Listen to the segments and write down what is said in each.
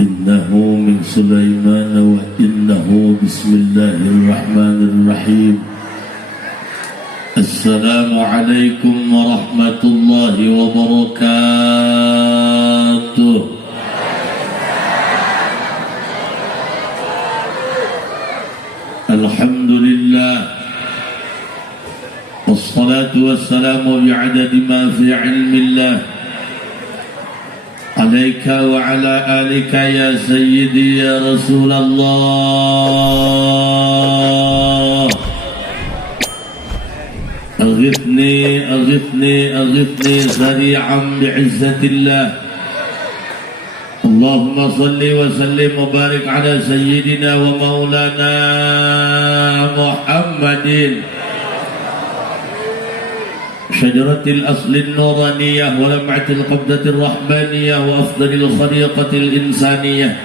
إنه من سليمان وإنه بسم الله الرحمن الرحيم. السلام عليكم ورحمة الله وبركاته. الحمد لله والصلاة والسلام بعدد ما في علم الله عليك وعلى آلك يا سيدي يا رسول الله. أغثني أغثني أغثني سريعا بعزة الله. اللهم صل وسلم وبارك على سيدنا ومولانا محمد شجرة الأصل النورانية ولمعة القبضة الرحمانية وأفضل الخليقة الإنسانية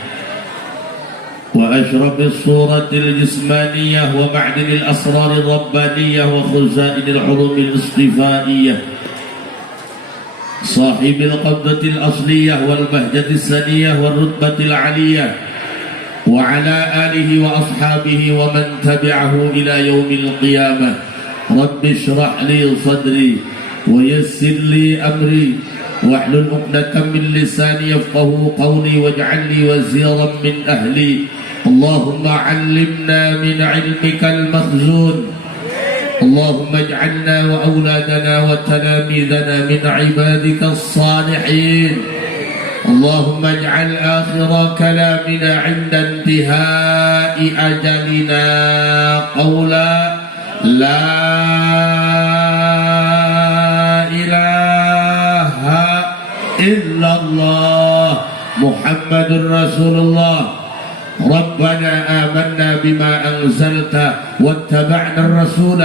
وأشرف الصورة الجسمانية ومعدن الأسرار الربانية وخزائن العلوم الاصطفائية صاحب القبضة الأصلية والبهجة السنية والرتبة العلية وعلى آله وأصحابه ومن تبعه إلى يوم القيامة. رب اشرح لي صدري ويسر لي أمري واحلل عقدة من لساني يفقه قولي واجعل لي وزيرا من أهلي. اللهم علمنا من علمك المخزون. اللهم اجعلنا وأولادنا وتلاميذنا من عبادك الصالحين. اللهم اجعل آخر كلامنا عند انتهاء أجلنا قولا لا إله إلا الله محمد رسول الله. ربنا آمنا بما أنزلت واتبعنا الرسول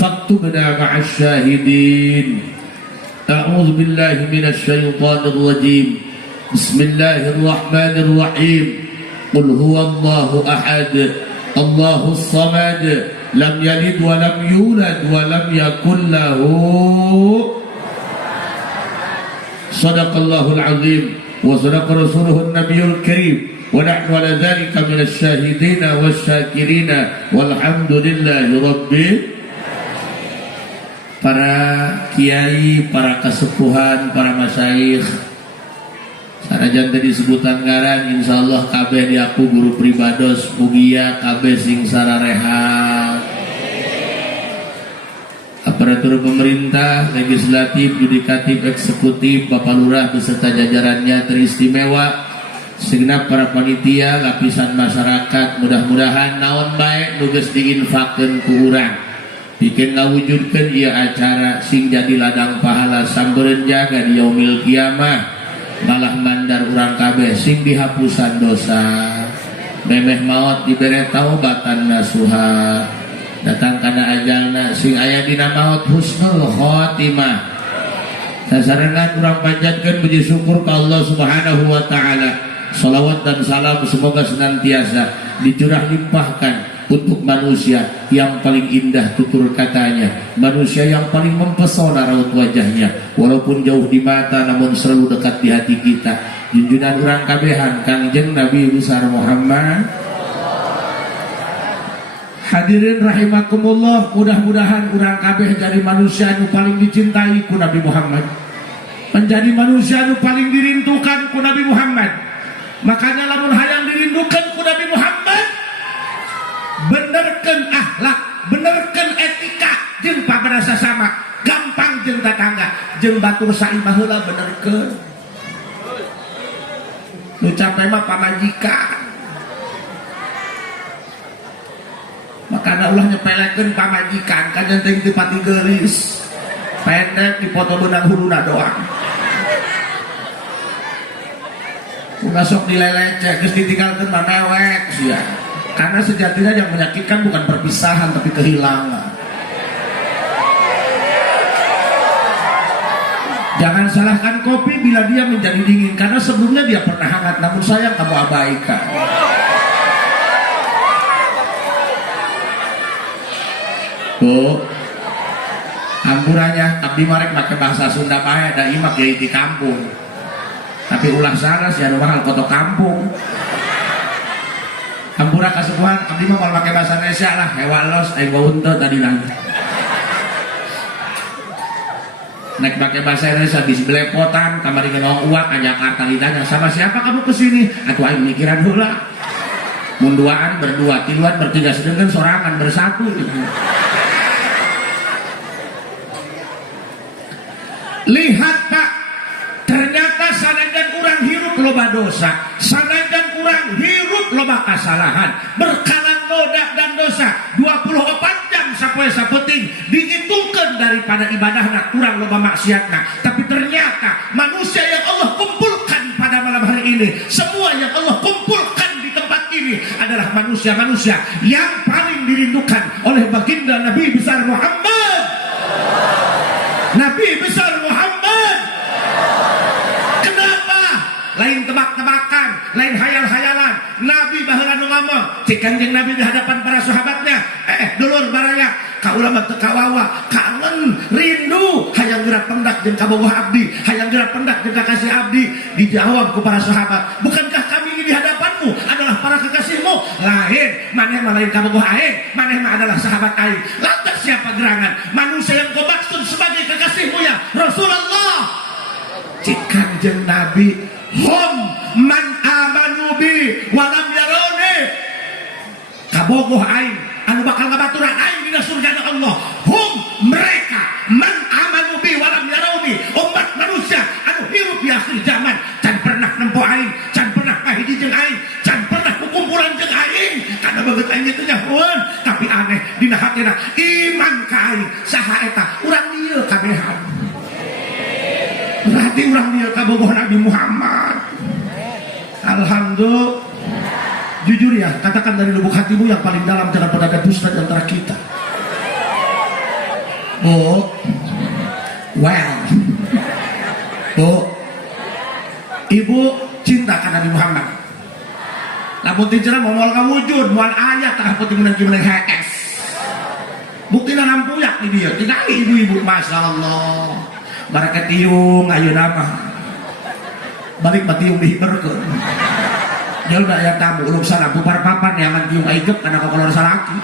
فاكتبنا مع الشاهدين. أعوذ بالله من الشيطان الرجيم. بسم الله الرحمن الرحيم. قل هو الله أحد الله الصمد لم يلد ولم يولد ولم يكن له. صدق الله العظيم وصدق رسوله النبي الكريم ونحن على ذلك من الشاهدين والشاكرين والحمد لله رب. Para kiai, para kasepuhan, para masyayikh, sanajan tadi sebutan ngaran insyaallah kabeh di aku guru pribados mugia kabeh sing sararehat. Aparatur pemerintah, legislatif, yudikatif, eksekutif, Bapak Lurah beserta jajarannya teristimewa, segenap para panitia, lapisan masyarakat, mudah-mudahan naon baik nugas diinfakkeun ku urang bikin ngawujudkeun ieu acara sing jadi ladang pahala sambereun jaga di yaumil kiamah, malah mandar urang kabeh sing dihapusan dosa, memeh maot dibere taubatan nasuha, datang kana ajalna sing aya dina maot husnul khotimah. Sasarengan urang panjatkeun puji syukur ka Allah Subhanahu wa taala. Salawat dan salam semoga senantiasa dicurah limpahkan untuk manusia yang paling indah tutur katanya, manusia yang paling mempesona raut wajahnya, walaupun jauh di mata namun selalu dekat di hati kita. Junjungan urang kabehan Kangjeng Nabi besar Muhammad. Hadirin rahimakumullah, mudah-mudahan urang kabeh jadi manusia yang paling dicintai ku Nabi Muhammad, menjadi manusia yang paling dirindukan ku Nabi Muhammad. Makanya lamun hayang dirindukan ku Nabi Muhammad, benerkeun akhlak, benerkeun etika jeung paberasa sama, gampang jeung tetangga, jeung batur saimah heula benerkeun. Nu capek mah pamajikan. Makana ulah nyepelekeun pamajikan, kan teh teu pati geulis. Pendek dipoto beunang huluna doang. Ulah sok dileleceh, geus ditinggalkeun mah mewek sia. Karena sejatinya yang menyakitkan bukan perpisahan tapi kehilangan. Jangan salahkan kopi bila dia menjadi dingin, karena sebelumnya dia pernah hangat, namun sayang kamu abaikan. Bu, ampurannya abdi marek make bahasa Sunda bae da imak jadi di kampung. tapi ulah salah si anu mahal foto kampung. Hampura kasukuhan abdi mah kalau pakai bahasa Indonesia lah hewalos aing gaunteu tadi lagi. Naik pakai bahasa Indonesia bis belepotan kamari ngeunang uang ka Jakarta ditanya sama siapa kamu kesini? Atuh aing mikiran heula. Mun duaan berdua, tiluan bertiga, sedangkan sorangan bersatu gitu. Lihat Pak, ternyata sanajan urang hirup loba dosa, sanajan urang hirup loba kasalahan, berkalan noda dan dosa 24 jam sapoe sapeting dihitungkan daripada ibadahna urang loba maksiatna. Tapi ternyata manusia yang Allah kumpulkan pada malam hari ini, semua yang Allah kumpulkan di tempat ini adalah manusia-manusia yang paling dirindukan oleh baginda Nabi besar Muhammad. Nabi besar Muhammad. Kenapa? Lain tebak-tebakan, lain hayal-hayalan. Nabi baheula nu ngomong, cik Kanjeng Nabi di hadapan para sahabatnya, dulur baraya, ka ulama teu kawawa, kangen, rindu, hayang geura pendak jeung kabogoh abdi, hayang geura pendak jeung kakasih abdi. Dijawab ku para sahabat, bukankah kami di hadapanmu adalah para kekasihmu? Lain, maneh mah lain kabogoh aing, maneh mah adalah sahabat aing. Lantas siapa gerangan? Manusia yang kau maksud sebagai kekasihmu ya Rasulullah. Cik Kanjeng Nabi, hum man amanu bi walam yaroni, kabogoh aing anu bakal ngabaturan aing dina surgana Allah. Hum mereka man amanu bi walam yaroni, umat manusia anu hirup di akhir zaman can pernah nempo aing, can pernah kahiji jeung aing, can pernah kukumpulan jeung aing, karena beget aing itu nyahoeun. Tapi aneh dina hatina iman ka aing saha eta urang dieu kabehan. Berarti urang dieu kabogoh Nabi Muhammad. Alhamdulillah. Jujur ya, katakan dari lubuk hatimu yang paling dalam, jangan pernah ada dusta di antara kita. Oh, well, oh, ibu cinta kan Nabi Muhammad. Lamun tinjera mau kawujud, moal ayat tah putih menang gimana HS. Buktina nampuyak di dia, tinggal ibu-ibu, masya Allah. Barakat tiung, ayo nama. Balik batiung dihiberkeun. Jauh dah ya tamu uluk sana bubar papan yang tiung aigep karena kolor salaki.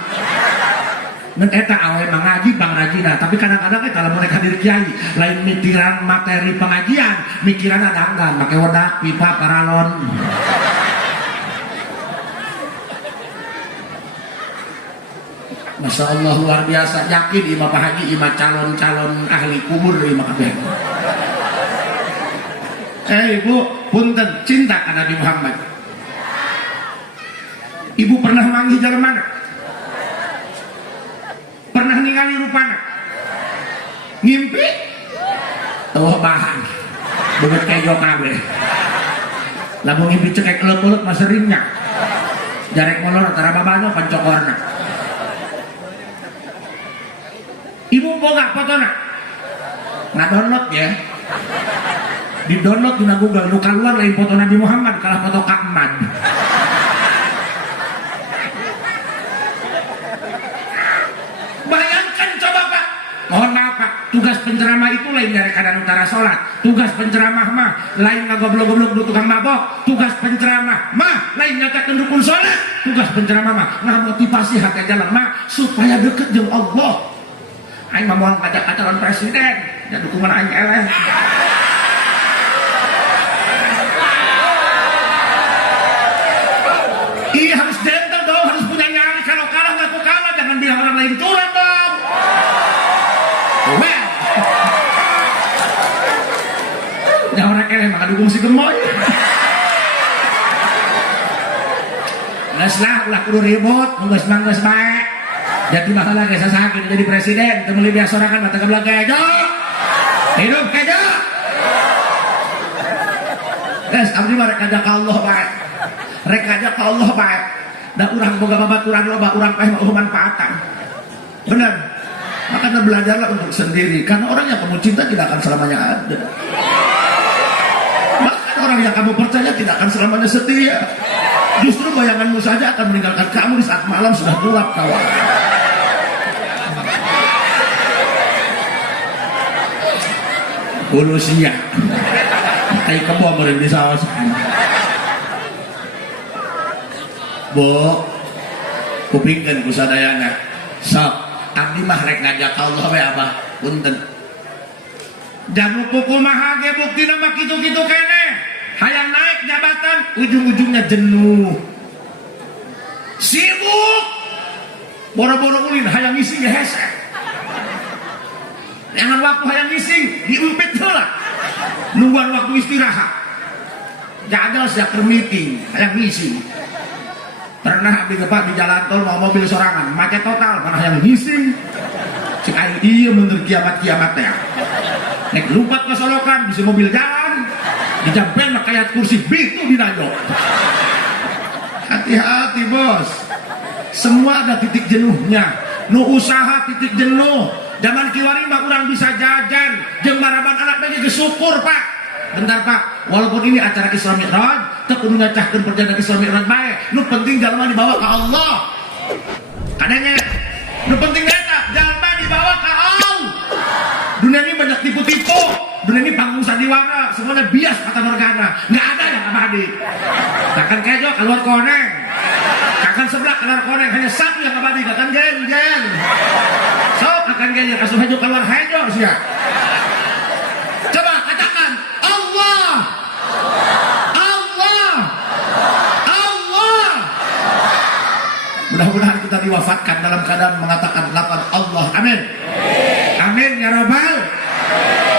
Dan eta awe mengaji bang rajina, tapi kadang-kadang eta lamun rek hadir kiai, lain mikiran materi pengajian, mikiran adanggan, make wedak, pipa, paralon. Masya Allah luar biasa, yakin imam Pak Haji, imam calon-calon ahli kubur imam kabeh. Ibu, punten cinta ka Nabi Muhammad. Ibu pernah manggih jalan mana? Pernah ningali rupana? Ngimpi? Tuh bahan beget kejo kabeh. Lamun ngimpi cekek eleup-eleup mah seringnya. Jarek molor antara babana pancokorna. Ibu boga fotona? Ngadownload ya. Di download di Google nu kaluar lain foto Nabi Muhammad kalah foto Kakman. Bayangkan coba Pak, mohon maaf Pak, tugas penceramah itu lain dari keadaan utara sholat. Tugas penceramah mah lain ngagoblok-goblok du tukang mabok. Tugas penceramah mah lain nyatakeun rukun sholat. Tugas penceramah mah ngamotivasi hati jalan mah supaya deket jeung Allah. Aing mah moal ngajak calon presiden, dan dukungan aing eleh. Iya harus gentle dong, harus punya nyali. Kalau kalah ngaku kalah, jangan bilang orang lain curang dong. Well, ya orang eleh maka dukung si gemoy. Geus lah, ulah kudu ribut, geus bae. Jadi masalah kayak sakit jadi presiden, temen biasa sorangan mata kebelah kejo, hidup kejo. Guys, abdi mah rek ngajak ka Allah bae, rek ngajak ka Allah bae. Da urang boga babaturan loba, urang paeh mah manfaatan. Benar. Makanya belajarlah untuk sendiri, karena orang yang kamu cinta tidak akan selamanya ada. Bahkan orang yang kamu percaya tidak akan selamanya setia. Justru bayanganmu saja akan meninggalkan kamu di saat malam sudah gelap kawan. Ulusia Ai kebo meureun disaosan. Bu, kupingkeun ku sadayana. Sok, abdi mah rek ngajak Allah we Abah. Punten. Janu kumaha ge buktina mah kitu-kitu keneh. Hayang naik jabatan, ujung-ujungnya jenuh. Sibuk. Boro-boro ulin hayang ngisi ge hese. Jangan waktu hayang ngisi, diempit heula. Nungguan waktu istirahat. Jadal siap meeting, hayang ngisi. Pernah abdi gepak di jalan tol mau mobil sorangan, macet total, mana hayang ngisi. Cek aing ieu bener kiamat-kiamat teh. Nek lumpat ke solokan bisa mobil jalan. Dijampen mah kayak kursi bitu dinajo. Hati-hati bos. Semua ada titik jenuhnya. Nu usaha titik jenuh. Zaman kiwari mah kurang bisa jajan. Jeung maraban anak bagi gesyukur pak. Bentar pak. Walaupun ini acara Isra Mi'raj, teu kudu ngacahkeun perjalanan Isra Mi'raj bae. Nu penting jalma dibawa ke Allah. Kadangnya. Nu penting eta jalma dibawa ke Allah. Dunia ini banyak tipu-tipu. Dunia ini panggung sandiwara, semuanya bias kata morgana, nggak ada yang abadi. Takkan kejo keluar koneng, takkan sebelah keluar koneng, hanya satu yang abadi, takkan gen. So, akan gen, asuh hejo keluar hejo sih. Coba katakan Allah, Allah, Allah. Mudah-mudahan kita diwafatkan dalam keadaan mengatakan lafaz Allah, amin. Amin ya Rabbal.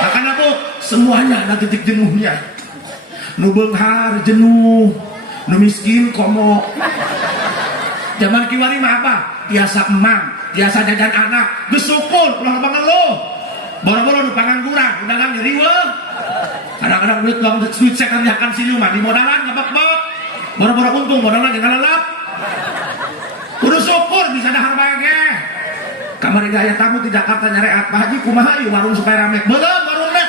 Makanya bu, semuanya ada titik jenuhnya. Nu beunghar jenuh, nu miskin komo. Zaman kiwari mah apa? Tiasa emang, tiasa jajan anak, gesyukur ulah bangeluh. Boro-boro nu pangangguran, undangan riweuh. Kadang-kadang duit uang duit sekan dihakan siluman di modalan ngebek-bek. Boro-boro untung modalan jeung lalap. Kudu syukur bisa dahar bae. Kamari gaya tamu di Jakarta nyareat Pak Haji kumaha ieu warung supaya rame. Beuleum warungna.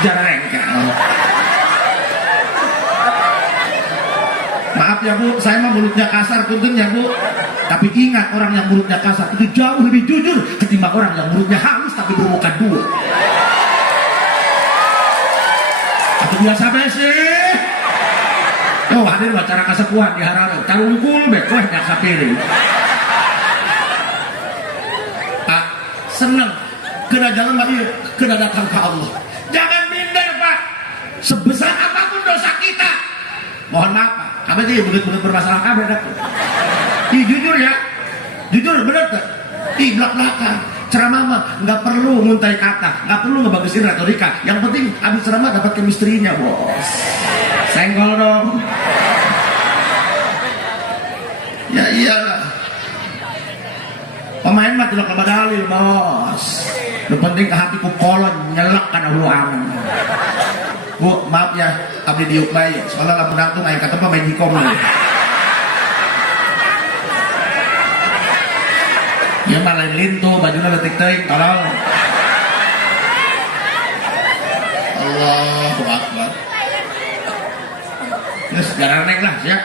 Jarengkel. Maaf ya Bu, saya mah mulutnya kasar punten ya Bu. Tapi ingat orang yang mulutnya kasar itu jauh lebih jujur ketimbang orang yang mulutnya halus tapi bermuka dua. Atau biasa sih. Oh, hadir acara kasepuhan di Harare. Tarungkul bek weh nya sapiring. Senang kena jalan lagi kena datang ke Allah. Jangan minder pak. Sebesar apapun dosa kita, mohon maaf pak. Kami sih begitu bermasalah kami dah. Jujur ya, jujur bener tak? Belak-belakan ceramah mah nggak perlu nguntai kata, nggak perlu ngebagusin retorika. Yang penting abis ceramah dapat chemistry-nya bos. Senggol dong. Ya iyalah. Pemain mah tidak kepada dalil bos. Yang penting ke hatiku kolon nyelak karena huluangan. Bu maaf ya abdi diuk bayi. Soalnya lamun nangtung aing kata main hikom nih. Ya malah lintu bajunya letik teuing tolong. Allahu Akbar. Terus jarang neng lah ya.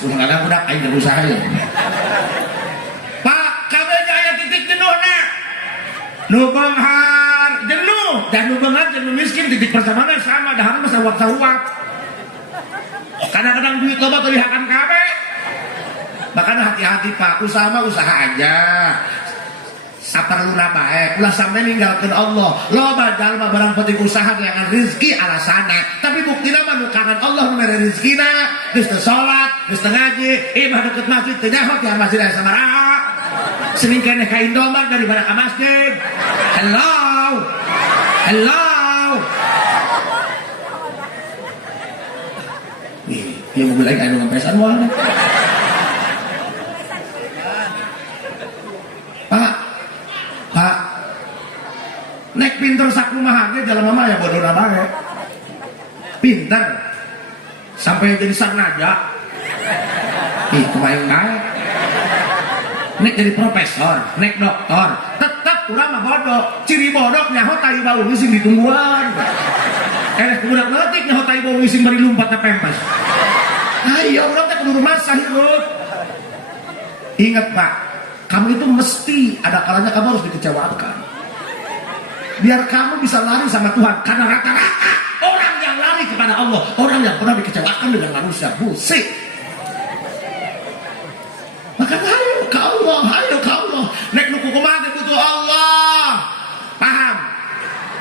Kadang udah aing berusaha ya. Nu beunghar jenuh dan nu beunghar jeung nu miskin titik persamaan sama dahar mah sawak-sawak. Kadang-kadang duit loba teu dihakan kabeh. Makanya hati-hati Pak, usaha mah usaha aja. Saperluna bae, ulah sampe ninggalkeun Allah. Loba jalma barang penting usaha yang rezeki alasana, tapi buktina mah nu kangen Allah nu mere rezekina, geus teu salat, geus teu ngaji, imah deket masjid teu nyaho tiar masjid aya sabaraha. Sering kena ke Indomaret daripada ke masjid. Hello. Dia mobil lagi kayak dengan pesan wala. Pak. Nek pinter sakumaha ge jalan mama ya bodoh bae. Pinter. Sampai jadi sarnaja. Kumaha naik. Nek jadi profesor, nek doktor, tetap urang mah bodoh. Ciri bodoh nyaho tai bau ngising ditungguan. Budak letik nyaho tai bau ngising bari lumpat na pempes. Ayo urang teh kudu rumah hirup. Ingat Pak, kamu itu mesti ada kalanya kamu harus dikecewakan. biar kamu bisa lari sama Tuhan. Karena rata-rata orang yang lari kepada Allah, orang yang pernah dikecewakan dengan manusia. Bullshit. Maka ayo ke Allah, ayo ke Allah. Nek nuku kumaha butuh Allah. Paham?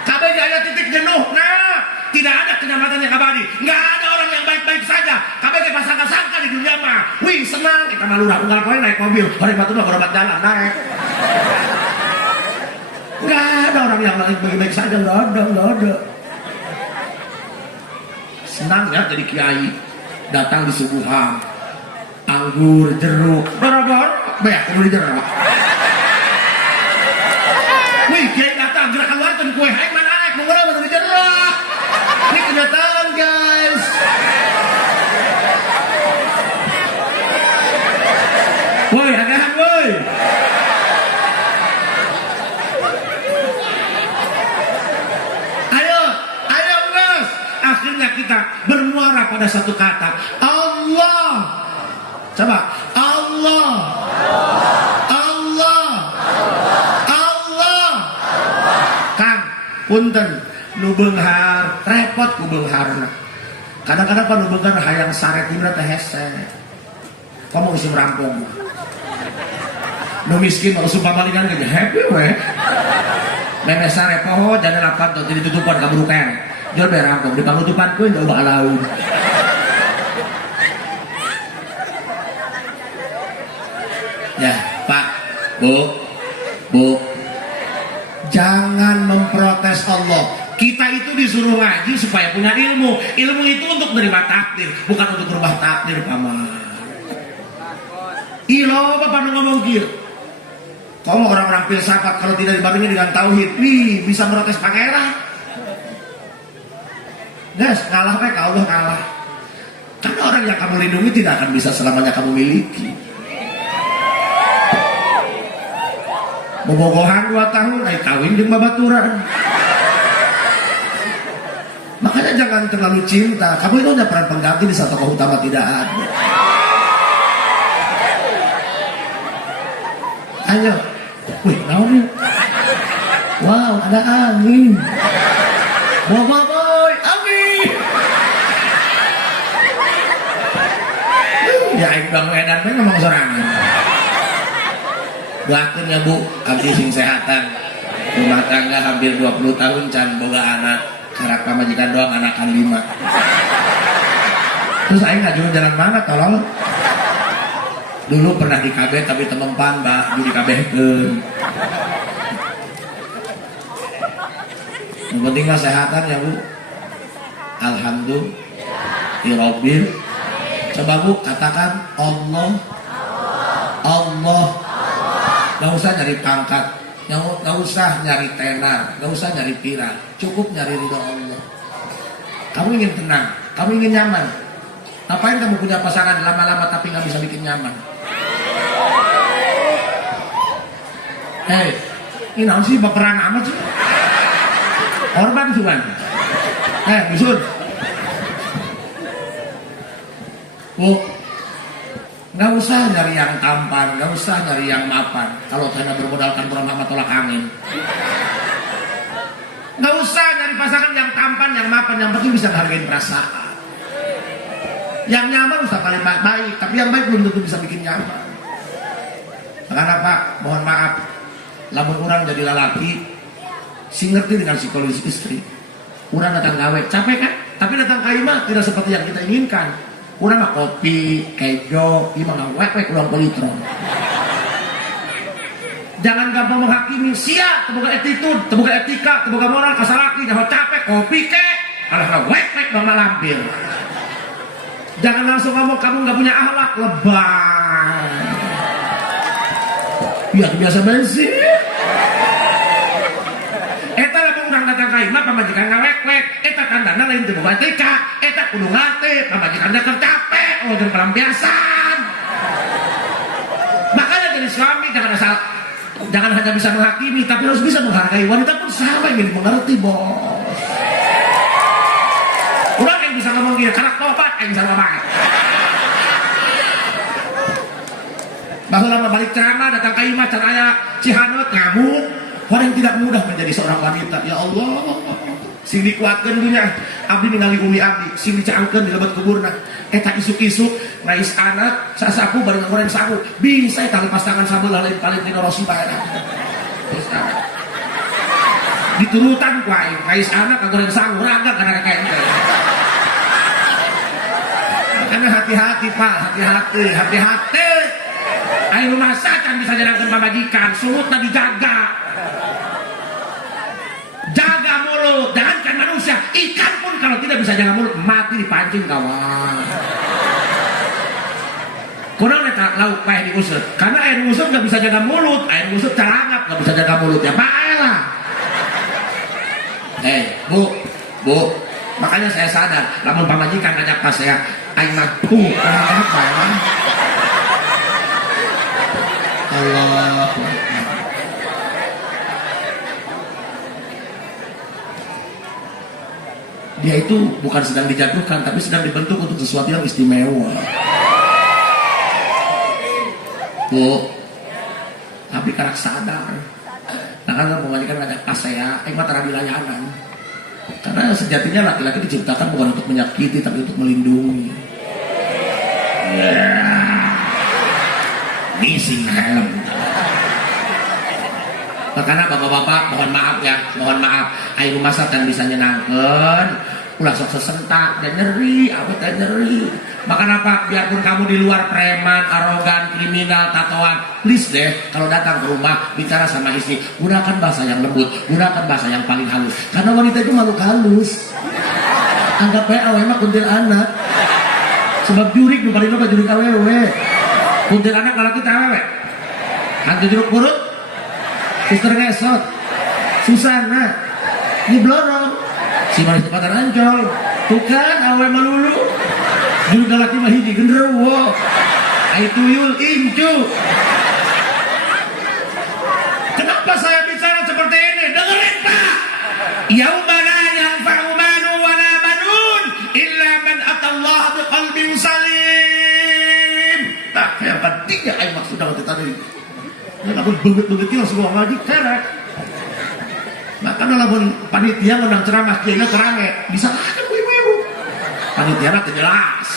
Kabeh aya titik jenuh. Nah, tidak ada kenyamanan yang abadi. Enggak ada orang yang baik-baik saja. Kabeh ge pasangka-sangka di dunia mah. Wih, senang kita malurah unggal poe naik mobil. Hari batu mah berobat jalan naik. Enggak ada orang yang baik-baik saja, enggak ada. Senang ya jadi kiai. Datang di subuhan. Anggur, jeruk, boro-boro banyak kudu di jeruk. Wih, kiai datang gerak keluar tuh kue hai mana naik mengurang kudu di jeruk. Ini kenyataan guys. Woi, agahan woi. Ayo guys. Akhirnya kita bermuara pada satu kata, Allah. Coba, Allah. Kang, punten, nu beunghar repot ku beungharna. Kadang-kadang kan nu beunghar hayang saret imna teh hese. Kamu isi merampung. Nu miskin mau sumpamalingan ge happy we. Memes sare poho jangan lapan tuh jadi tutupan kabrukan. Jol bae rampung di panutupan ku jauh alaun. Ya, Pak, Bu, jangan memprotes Allah. Kita itu disuruh ngaji supaya punya ilmu. Ilmu itu untuk menerima takdir, bukan untuk berubah takdir, paman. Ilo, Bapak ngomong gitu. Kamu orang-orang filsafat kalau tidak dibarengi dengan tauhid, bisa merotes pangeran. Guys, ngalah mereka, Allah ngalah. Karena orang yang kamu lindungi tidak akan bisa selamanya kamu miliki. Bobogohan 2 tahun, naik kawin jeung babaturan. Makanya jangan terlalu cinta. Kamu itu ada peran pengganti di saat tokoh utama tidak ada. Ayo, wih, naon? Wow, ada angin. Boy, angin. Ya, Ibang Edan teh ngomong sorangan. Doakeun ya Bu, abdi sing sehatan. Rumah tangga hampir 20 tahun can boga anak. Karak pamajikan doang anakan 5. Terus aing ngajun jalan mana tolong? Dulu pernah di KB tapi temempan Mbak, di kabehkeun. Yang penting mah sehatan ya Bu. Alhamdulillah. Coba Bu katakan Allah. Gak usah nyari pangkat, gak usah nyari tenar, gak usah nyari pirang, cukup nyari ridho Allah. Kamu ingin tenang, kamu ingin nyaman. Ngapain kamu punya pasangan lama-lama tapi gak bisa bikin nyaman? Ini naon sih baperan amat sih? Korban cuman. Bisun. Bu, nggak usah nyari yang tampan, nggak usah nyari yang mapan. Kalau hanya bermodalkan Muhammad tolak angin. Nggak usah nyari pasangan yang tampan, yang mapan. Yang penting bisa menghargai perasaan. Yang nyaman usah paling baik, tapi yang baik belum tentu bisa bikin nyaman. Karena Pak, mohon maaf, lamun orang jadi lalaki, si ngerti dengan psikologis istri. Orang datang gawe, capek kan? Tapi datang ke imah tidak seperti yang kita inginkan. Kurang mah kopi, kejo, imah ngawek-wek ulang pelitron. Jangan gampang menghakimi. Sia, terbuka attitude, terbuka etika, terbuka moral, kasalaki, nyaho capek, kopi ke, alah ngawek-wek bang malampir. Jangan langsung ngomong kamu nggak punya akhlak, lebay. Ya biasa bensin. Eta lamun urang datang ka imah pamajikan ngawek-wek, eta tandana lain teu boga etika, eta kudu ngarti pamajikan keur capek, jeung pelampiasan. Makanya jadi suami jangan hanya bisa menghakimi, tapi harus bisa menghargai. Wanita pun sama ingin mengerti, bos. Urang yang bisa ngomong gini, kanak tobat yang bisa ngomong. Bahwa lama balik ceramah datang ka imah can aya Cihanut ngamuk. Orang yang tidak mudah menjadi seorang wanita. Ya Allah, sing dikuatkan dunia. Abdi ningali umi abdi, sing dicaangkeun di lebat kuburna. Eta isuk-isuk ngais anak, sasapu bareng goreng sapu. Bisa eta lepas tangan sabelah lain paling dina rosi bae. Diturutan ku aing, ngais anak goreng sapu, raga kana kayak gitu. Karena hati-hati Pak, hati-hati. Ayo masakan bisa jalankan pamajikan, surutna dijaga. Jaga mulut, jangankan manusia, ikan pun kalau tidak bisa jaga mulut mati dipancing kawan. Kurang eta lauk paeh diusut, karena air usut nggak bisa jaga mulut, air usut carangap nggak bisa jaga mulut ya paelah. Bu, makanya saya sadar, lamun pamajikan ngajak pas saya, aing mah apa ya? Allah. Dia itu bukan sedang dijatuhkan, tapi sedang dibentuk untuk sesuatu yang istimewa. Bu, tapi karak sadar. Nah kan pemajikan ngajak pas saya, mah tara dilayanan. Karena sejatinya laki-laki diciptakan bukan untuk menyakiti, tapi untuk melindungi. Missing helm. Makanya bapak-bapak mohon maaf ayo masakan bisa nyenangkan ulah sok sesentak dan nyeri makanya apa biarpun kamu di luar preman, arogan, kriminal, tatoan, please deh kalau datang ke rumah bicara sama istri gunakan bahasa yang lembut, gunakan bahasa yang paling halus karena wanita itu makhluk halus. Anggap aja awalnya kuntil anak sebab jurik nu paling jurik awewe kuntil anak kalau kita awewe hantu jeruk purut suster ngesot, Susana, ini blorong, si manis tempatan ancol, tuh kan awe melulu, juga laki mah hiji genderuwo, ai tuyul incu. Kenapa saya bicara seperti ini? Dengerin Pak. Yauma la yanfa'u malun wala banun illa man atallaha biqalbin salim. Tak yang pentingnya ai maksud dari tadi. Ya lamun beungeut-beungeut langsung ngomong dikerak. Makanya lamun panitia menang ceramah kiai terange, bisa kan ibu-ibu. Panitia teh jelas.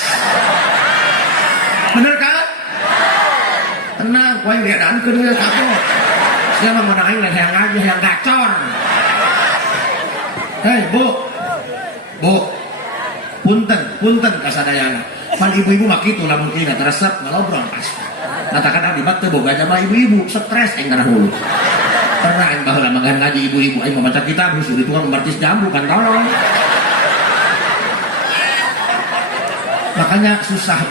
Bener kan? Tenang, kowe ngadaankeun we kapok. Saya mah mau aing yang aja yang gacor. Hei, Bu. Punten kasadayana. Pan ibu-ibu mah kitu lamun kieu teresep ngalobrol pas. Katakan adibat teh boga sama ibu-ibu stres aing kana hulu. Karena aing baheula manggan ngaji ibu-ibu aing membaca kitab husu di tukang martis jambu kan tolong. Makanya susah.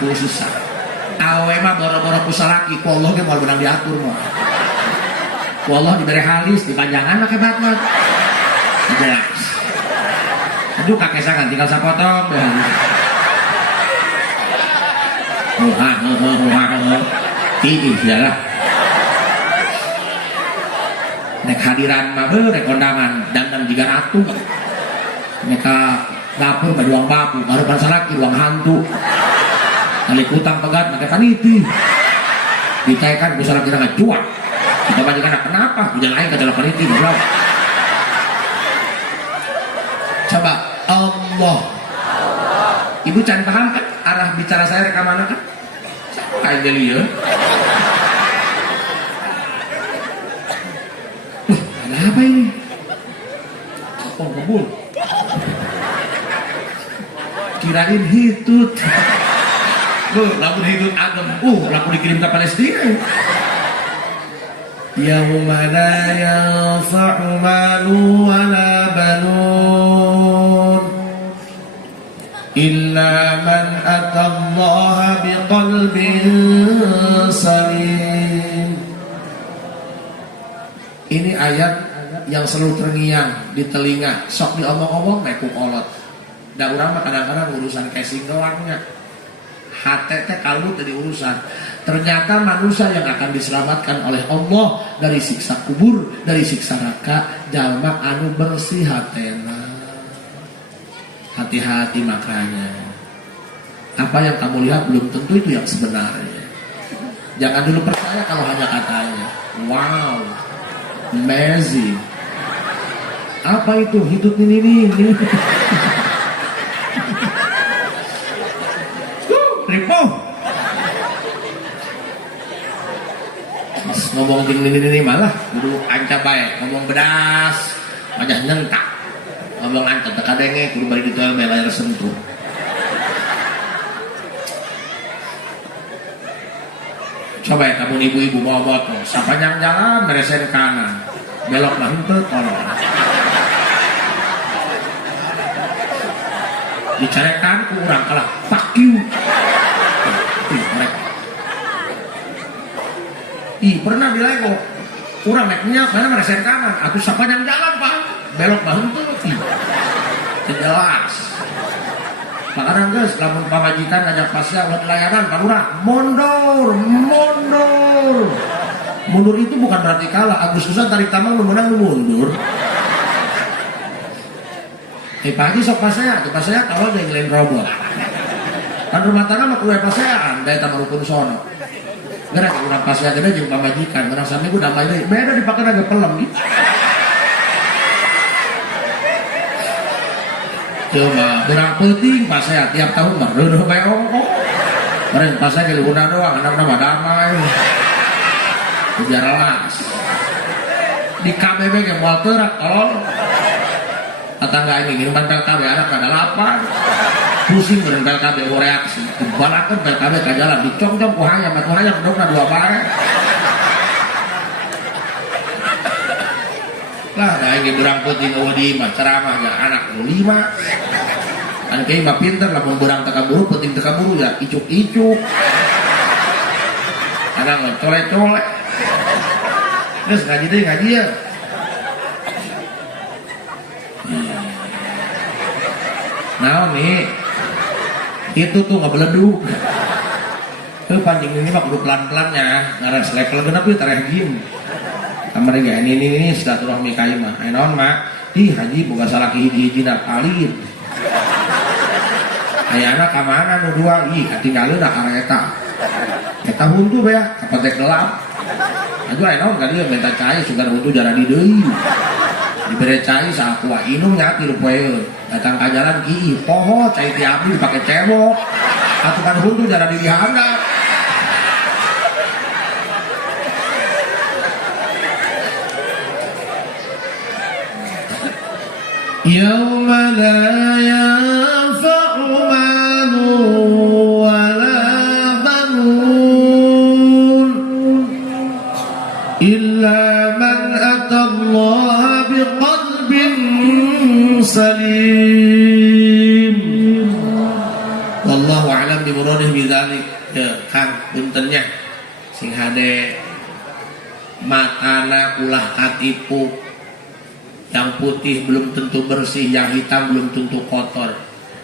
Awe mah boro-boro ku salaki, ku Allah ge moal benang diatur mah. Ku Allah dibere halis, dipanjangan make batmat. Jelas. Aduh kakesangan tinggal sapotong dan ini jalan nek hadiran mah rek kondangan dandan 300 neka dapur bajuang bapu baru salaki ruang hantu kali kutang pegat make paniti ditekan ku salaki na cuak kita bajikan kenapa hujan lain ke dalam paniti goblok coba Allah ibu can paham kan arah bicara saya rek mana kan kayak jadi ya. Ada apa ini? Oh, kabul. Kirain hitut. Lagu hitut agam. Lagu dikirim ke Palestina. Yauma la yanfa'u malu wala banun illa man atallaha biqalbin salim. Ini ayat yang selalu terngiang di telinga, sok diomong-omong naik ku kolot. Da urang mah kadang-kadang urusan casing doangnya. Hate teh kalbu teh urusan. Ternyata manusia yang akan diselamatkan oleh Allah dari siksa kubur, dari siksa neraka, jalma anu bersih hatena. Hati-hati makanya. Apa yang kamu lihat belum tentu itu yang sebenarnya. Jangan dulu percaya kalau hanya katanya. Wow. Messi. Apa itu? Hidup ini. Ripo. Ngomong ini malah kudu anca bae, ngomong bedas, wajah nyentak. Ngomong anca teka denge kudu bari ditoel bae layar sentuh. Coba ya kamu ibu-ibu bawa motor, sapanjang jalan beresen kanan, belok lah henteu tolong. Dicarekan ku urang kalah, fuck you. Mereka. Pernah dilego. Urang naiknya karena beresen kanan, atuh sapanjang jalan Pak, belok lah henteu. Jelas. Makanya guys, lamun pamajikan ngajak pasya buat layanan, Pak Lurah, mundur. Mundur itu bukan berarti kalah. Agustusan tarik tambang lu menang lu mundur. Pagi sok pasya, tuh pasya kalau dia ngelain robot. Kan rumah tangga mah kue pasyaan, dari taman rukun sono. Gara kurang pasya gede jeung pamajikan, orang sampai gue damai deh. Beda dipakai naga pelem gitu. Cuma berang penting pasnya tiap tahun mah reueuh bae ongkos. Meren pasnya ke luna doang, anak-anak mah damai. Jelas. Di KBB ge moal teurak tolong. Tetangga ini minuman PLKB anak kada lapar. Pusing meren PLKB reaksi. Dibalakeun PLKB ka jalan dicong-cong ku hayam, ku hayam dogna dua bare. Lah da ini berang penting di mah ceramah ya anak 5. Kan kayak mah pinter lah berang teka buru penting teka buru ya icuk-icuk. Anak mah colek-colek. Terus ngaji ya. Nah nih itu tuh nggak beleduk. Pancing ini mah kudu pelan-pelannya. Ngaras level genep ieu tareh gim. Kamar ini silaturahmi ka ieu mah. Aya naon mak? Di haji boga salaki hiji-hijina palit. Aya anak ka mana nu dua? Ih katinggalieun ka eta. Eta huntu bae kapatek gelap. Aduh aya naon ka dieu minta cai sugan huntu jara di deui. Dibere cai saakua inung nya 3 poe. Datang ka jalan ih poho cai ti abdi dipake cebok. Atukan huntu jara di handap. Yauma la yanfa'u malun wala banun illa man atallaha biqalbin salim. Wallahu a'lam bimuradih bidzalik. Kang puntennya sing hade matana ulah katipu. Yang putih belum tentu bersih, yang hitam belum tentu kotor.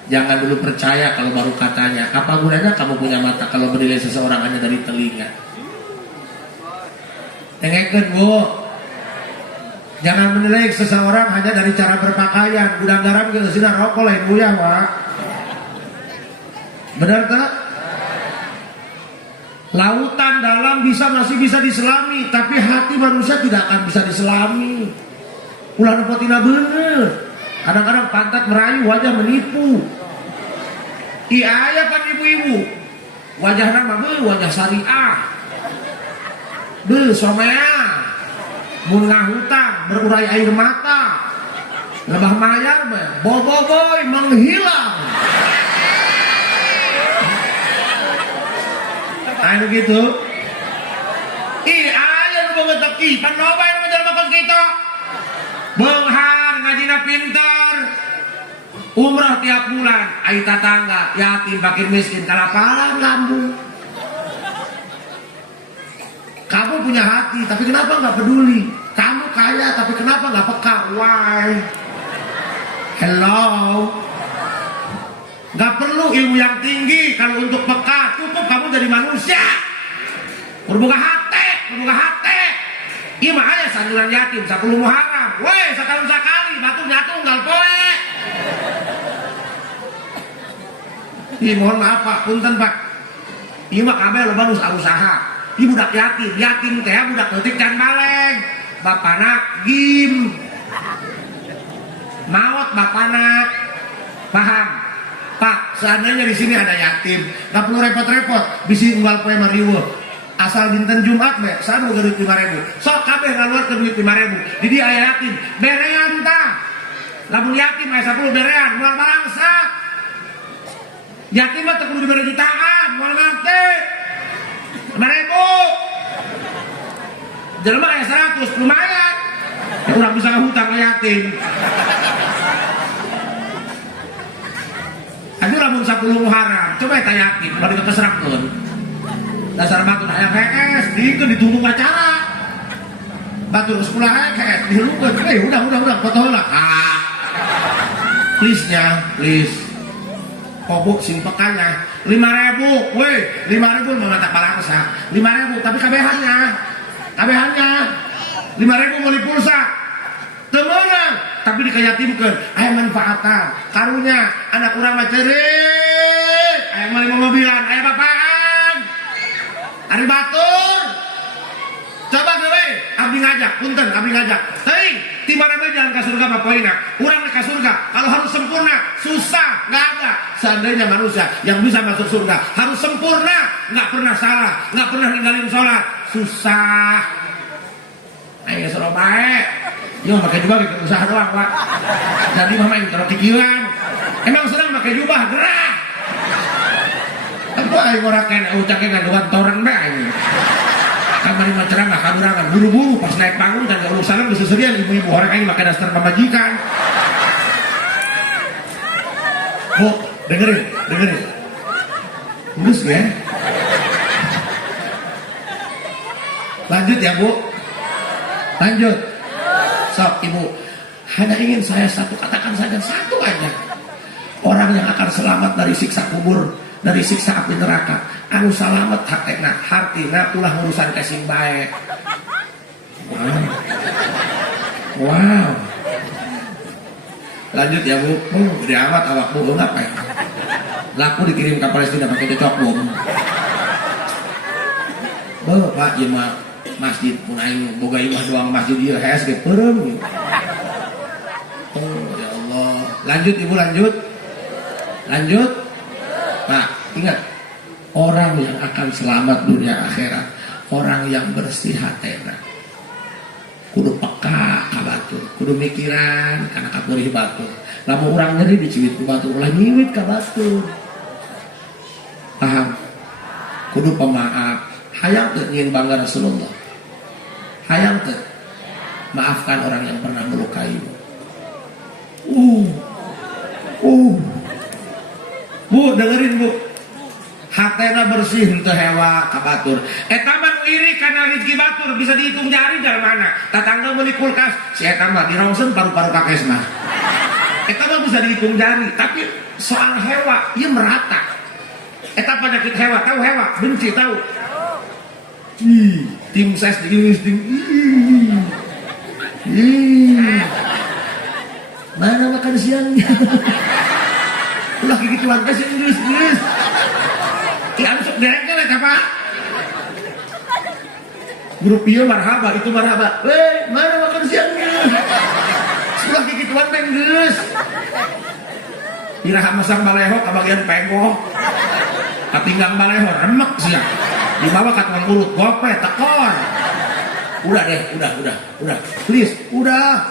Jangan dulu percaya kalau baru katanya. Apa gunanya kamu punya mata kalau menilai seseorang hanya dari telinga? Dengekeun Bu. Jangan menilai seseorang hanya dari cara berpakaian. Gudang garam geus sina rokok lain buyah, Pak. Benar tak? Lautan dalam masih bisa diselami, tapi hati manusia tidak akan bisa diselami. Ulah nepotina bener. Kadang-kadang pantat merayu, wajah menipu. Aya kan ibu-ibu. Wajahna mah wajah syariah. Somea. Mun ngahutang, berurai air mata. Lebah mayar mah boboiboy menghilang. Anu gitu. Aya nu boga teki, panoba anu menjelma kos kita. Benghar ngajina pinter, umrah tiap bulan, ai tatangga yatim fakir miskin kalaparan lambung. Kamu punya hati tapi kenapa nggak peduli? Kamu kaya tapi kenapa nggak peka? Why? Hello? Nggak perlu ilmu yang tinggi kalau untuk peka, cukup kamu jadi manusia. Berbuka hati. Iya makanya sanjuran yatim 10 Muharram. Weh sekali batu tunggal poe. Ih mohon maaf Pak, punten Pak. Iya mah kabeh loba nu usaha. Ibu budak yatim teh budak leutik can baleng. bapana gim. Maot bapana. Paham? Pak, seandainya di sini ada yatim, nggak perlu repot-repot, bisi unggal poe mariwo. Asal dinten Jumat be, saya mau duit 5.000. Sok kabeh ngaluar ke duit 5.000. Jadi aya yatim, berean tah. Lamun yatim aya 10 berean, moal balangsa. Yatim mah teu kudu dibere jutaan, moal ngarte. 5.000. Jelema aya 100, lumayan. Urang bisa ngahutang ka yatim. Aduh lamun 10 Muharram, coba eta yatim, bari kepeserakkeun. Dasar batur aya KS, dikeun ditunggu acara. Batur sekolah KS, dihulukeun. Udah, foto heula. Please. Kobok sing pekanya 5.000, weh 5.000 mengatak balangsa 5.000 tapi kabehannya 5.000 meuli pulsa temenang tapi dikayatimkeun aya manfaatan karunya anak urang mah ceureut aya meuli mobilan aya bapaan ari batur coba dewe abdi ngajak punten abdi ngajak teuing di mana jalan ke surga mah poina urang ke surga kalau harus sempurna susah nggak ada. Seandainya manusia yang bisa masuk surga harus sempurna, nggak pernah salah, nggak pernah ninggalin sholat, susah. Ayo selalu baik. Ini mah pakai jubah gitu usaha doang pak. Jadi mama yang terlalu pikiran. Emang senang pakai jubah gerah. Tapi ayo ngorakan ucapin gantungan toren be ayo. Kamari mah ceramah kaburangan buru-buru pas naik panggung dan kalau salam bisa sedian ibu-ibu orang ini pakai daster pemajikan. Bu, dengerin. Lulus ya. Lanjut ya Bu. Lanjut. Sok Ibu. Hanya ingin saya katakan saja satu aja. Orang yang akan selamat dari siksa kubur, dari siksa api neraka, anu salamet hartina ulah urusan kasing bae. Wow. Lanjut ya Bu. Gede amat awak Bu apa ya? Laku dikirim ke Palestina pakai cocok bom. Pak ieu mah masjid mun aing boga imah doang masjid ieu hees ge peureum. Oh ya Allah. Lanjut Ibu lanjut. Pak, ingat orang yang akan selamat dunia akhirat, orang yang bersih hatena. Kudu peka ka batur, kudu mikiran kana kapeurih batur. Lamun urang nyeri diciwit ku batur, ulah nyiwit ka batur. Paham? Kudu pemaaf. Hayang teu nyin bangga Rasulullah. Hayang teu maafkan orang yang pernah melukaimu. Bu, dengerin Bu. Hatena bersih untuk hewa ka batur. Eta mah iri kana rezeki batur bisa dihitung jari dari mana. Tatangga meuli kulkas, si eta mah dirongseun paru-paru kakes mah. Eta mah bisa dihitung jari, tapi soal hewa ieu merata. Eta penyakit hewa, tahu hewa, benci tahu. Tim ses di tim. Mana makan siangnya? Ulah gigituan kasih Inggris. Sok dereng eta Pak. Grup ieu marhaba, itu marhaba. Mana makan siangnya? Ulah gigituan teh geus. Iraha masang baleho ka bagian penggoh. Ka pinggang baleho remek sia. Dibawa ka tukang urut gope tekor. Udah. Please, udah.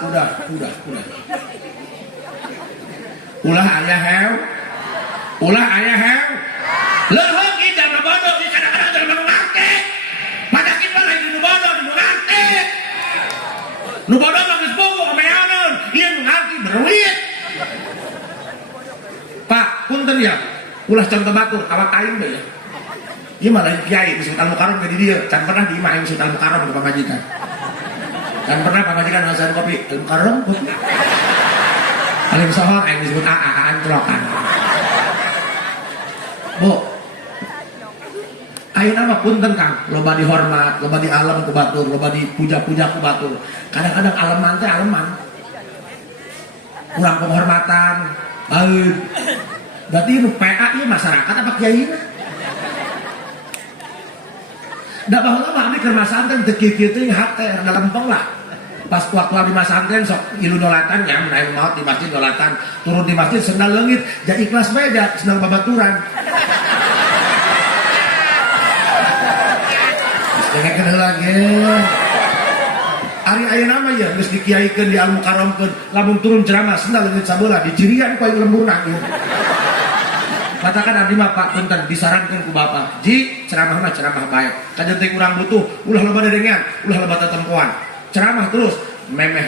Ulah aya hew. Leuheung ieu jalma bodoh ieu kadang-kadang jalma nu ngarte. Padakin mah lain nu bodoh nu ngarte. Nu bodoh mah geus bogo ameaneun, ieu nu ngarte beruit. Pak, punten ya. Ulah contoh batur awak aing bae ya. Ieu mah lain kiai disebut Al-Mukarram di dieu, can pernah di imah disebut Al-Mukarram ke pamajikan. Can pernah pamajikan ngasan kopi Al-Mukarram kopi. Paling sohor yang disebut AA antrokan. Bu, ayeuna mah punten Kang, loba dihormat, loba dialem ku batur, loba dipuja-puja ku batur. Kadang-kadang aleman teh aleman. Kurang penghormatan. Berarti nu PA ieu masyarakat apa kiaina? Da baheula mah abdi keur masaan teh teu kieu-kieu teuing hate rada lempeng lah. Pas waktu di pesantren sok ilu dolatan ya, naik maut di masjid dolatan, turun di masjid sendal leungit, jadi ikhlas beda, sendal babaturan. Jangan kena lagi. Ari aya nama ya, geus dikiaikeun di Al-Mukarramkeun, lamun turun ceramah sendal leungit sabeula dicirian ku aing lemburna gitu. Katakan abdi mah Pak punten disarankeun ku Bapak, ji ceramah mah ceramah baik. Kajen teh urang butuh, ulah loba dedengan, ulah loba tetempoan. Ceramah terus memeh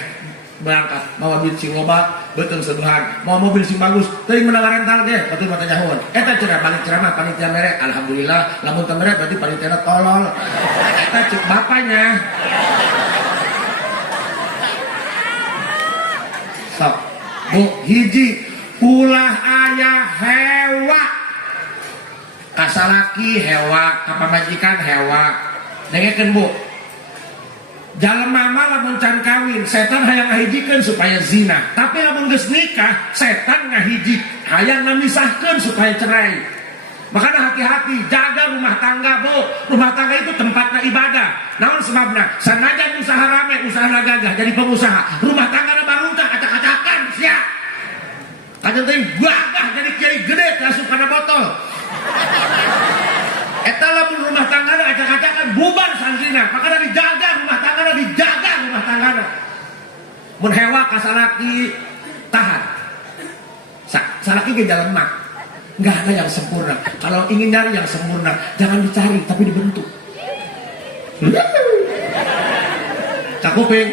berangkat mau mobil sing loba beuteung seduhan mau mobil sing bagus teuing menang rental ge batur mata nyahoon eta cenah balik ceramah panitia mere alhamdulillah lamun teu mere berarti panitia tolol eta cek bapaknya sok bu hiji ulah aya hewa kasalaki hewa kapamajikan hewa dengekeun bu jalma mah lamun can kawin setan hayang ngahijikeun supaya zina tapi lamun geus nikah setan ngahiji hayang ngamisahkeun supaya cerai makanya hati-hati jaga rumah tangga bu rumah tangga itu tempatnya ibadah naon sebabna sanajan usaha rame usaha gagah jadi pengusaha rumah tangga na barungkah acak-acakan sia kajen teh gagah jadi kiai gede asup kana botol eta lamun rumah tanggana acak-acakan bubar santrina makanya dijaga rumah tanggana dijaga rumah tanggana mun hewa kasalaki tahan salaki ke jalan mak nggak ada yang sempurna kalau ingin nyari yang sempurna jangan dicari tapi dibentuk cakuping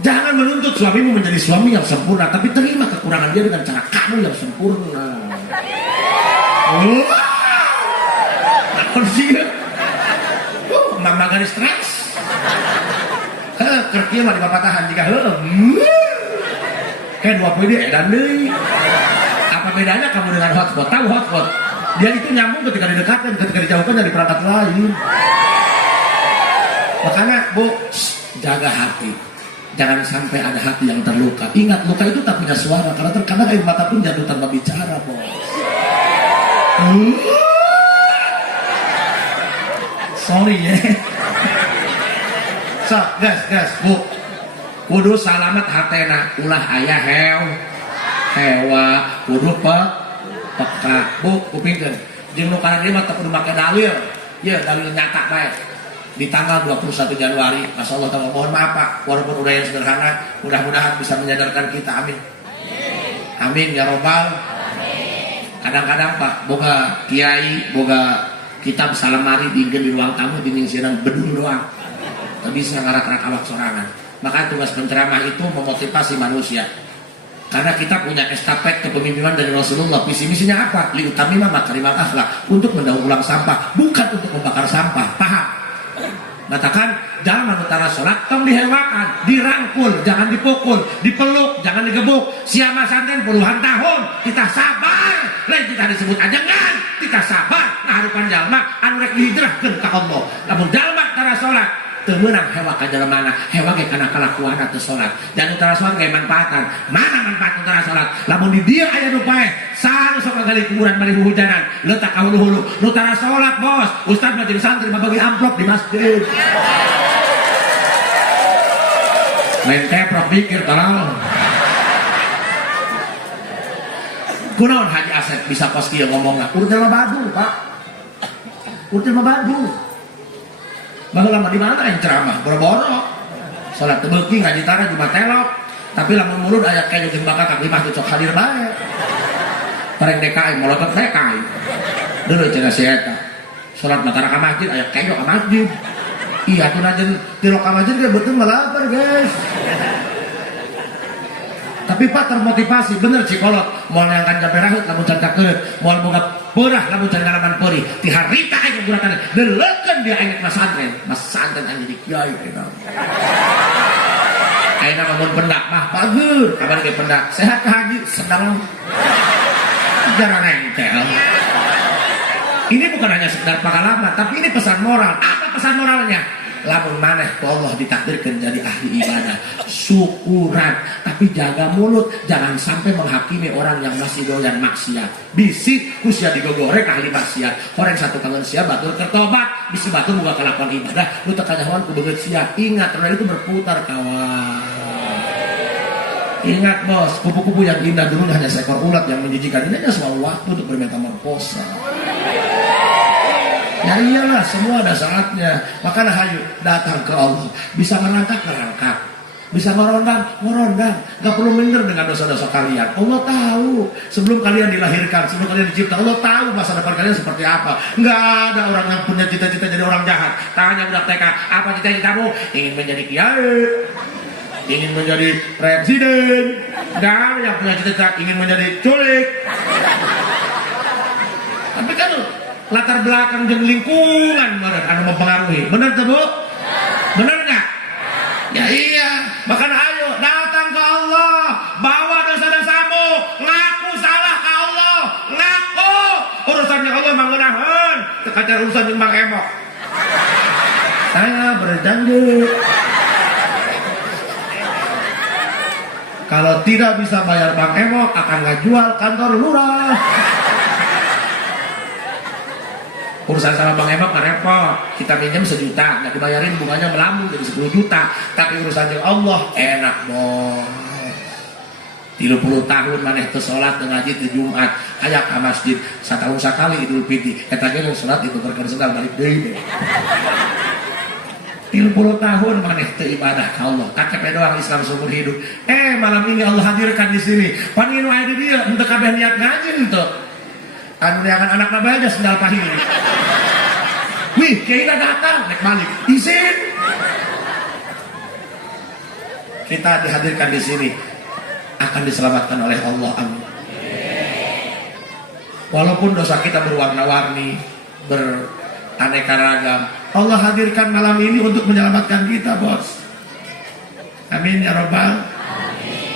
jangan menuntut suamimu menjadi suami yang sempurna tapi terima kekurangan dia dengan cara kamu yang sempurna kondisinya mama garis stres kerja mah di papatahan jika kayak 2 PD edan deh apa bedanya kamu dengan hotspot tahu hotspot dia itu nyambung ketika didekatkan ketika dijauhkan dari perangkat lain makanya bu jaga hati jangan sampai ada hati yang terluka ingat luka itu tak punya suara karena terkadang air mata pun jatuh tanpa bicara bos sorry ya so gas bu kudu salamet hatena ulah aya hewa kudu peka bu kupingkeun jeung nu kana dieu mah teu kudu make dalil ye dalil nyata bae di tanggal 21 Januari masyaallah taala mohon maaf Pak walaupun udah yang sederhana mudah-mudahan bisa menyadarkan kita amin amin ya robbal kadang-kadang Pak boga kiai boga kitab salamari dingin di ruang tamu dinding sirang bedul doang tak bisa ngarak-ngarak awak sorangan maka tugas penceramah itu memotivasi manusia karena kita punya estafet kepemimpinan dari Rasulullah visi misinya apa? Liutamima makarimal akhlak untuk mendaur ulang sampah bukan untuk membakar sampah paham? Katakan jangan utara sholat tong dihewakan dirangkul jangan dipukul dipeluk jangan digebuk siapa santen puluhan tahun kita sabar lain kita disebut ajengan kita sabar nah harapan jalma anu rek dihijrahkeun ka Allah lamun jalma tara sholat teu meunang hewa ka jalmana hewa ge kana kalakuan teu sholat dan utara sholat ge manfaatan mana manfaat utara sholat lamun di dieu aya nu paeh saha sok ngagali kuburan bari hujanan letak ka hulu-hulu nu tara sholat bos ustaz mah jadi santri mah bagi amplop di masjid lain keprok pikir tolong kunaon Haji Asep bisa pos kieu ngomongna urut mah badu Pak urut mah badu baheula mah di mana yang ceramah boro-boro salat teu beuki ngaji tara Jumat telok tapi lamun mulut aya kayu jeung bakal kaki mah cocok hadir bae pareng DKI molot DKI deuleu cenah si eta salat mah tara ka masjid aya kayu ka masjid iya tuh najen tiro ka masjid ge betul melapar guys tapi Pak termotivasi bener cikolot moal neangkan jabe rahut lamun can kakeut moal boga peurah lamun can ngalaman peurih ti harita aja gurakan deleukeun dia aing masantren anjing di kiai eta ayeuna mah mun pendak mah bagus kabar ge pendak sehat ka haji senang jarang nengkel ini bukan hanya sekedar pengalaman tapi ini pesan moral apa pesan moralnya lamun maneh ku Allah ditakdirkan jadi ahli ibadah, syukuran, tapi jaga mulut, jangan sampai menghakimi orang yang masih doyan maksiat. Bisi kusia digogorek ahli maksiat, orang satu kangen sia batur kertobat, bisi batur buka kelakuan ibadah, lu tekanyawan ku beget sia. Ingat, roda itu berputar kawan. Ingat bos, kupu-kupu yang indah dulunya hanya seekor ulat yang menjijikan, ini hanya soal waktu untuk bermetamorfosa. Ya iyalah, semua ada saatnya. Makanya hayu datang ke Allah. Bisa merangkak, bisa merondang. Gak perlu minder dengan dosa-dosa kalian. Allah tahu sebelum kalian dilahirkan, sebelum kalian dicipta, Allah tahu masa depan kalian seperti apa. Gak ada orang yang punya cita-cita jadi orang jahat. Tanya budak TK, apa cita-citamu? Ingin menjadi kiai, ingin menjadi presiden. Gak ada yang punya cita-cita ingin menjadi culik. Tapi kan latar belakang dan lingkungan anu mempengaruhi. Benar tuh Bu? Benar nggak? Ya iya. Makanya ayo datang ke Allah, bawa dosa-dosamu, ngaku salah ke Allah, ngaku urusannya Allah mangenahan, tekacar urusan yang Bang Emok. Saya berjanji kalau tidak bisa bayar Bang Emok akan ngejual kantor lurah. Urusan sama Bang Emok kan repot, kita minjem 1 juta, nggak dibayarin bunganya melambung jadi 10 juta. Tapi urusannya Allah enak bos. 30 tahun maneh teu salat teu ngaji teu Jumat, aya ka masjid satahun sakali Idul Fitri, eta ge salat itu berkersendal balik deui. 30 tahun maneh teu ibadah ka Allah, KTP doang Islam seumur hidup. Malam ini Allah hadirkan di sini. Paninu aya di dieu, henteu kabeh niat ngaji henteu. Anu neangan anak nabaya aja sendal pahil. Wih, kayaknya datang, naik balik, izin. Kita dihadirkan di sini akan diselamatkan oleh Allah. Amin. Walaupun dosa kita berwarna-warni, beraneka ragam, Allah hadirkan malam ini untuk menyelamatkan kita, bos. Amin ya Rabbal.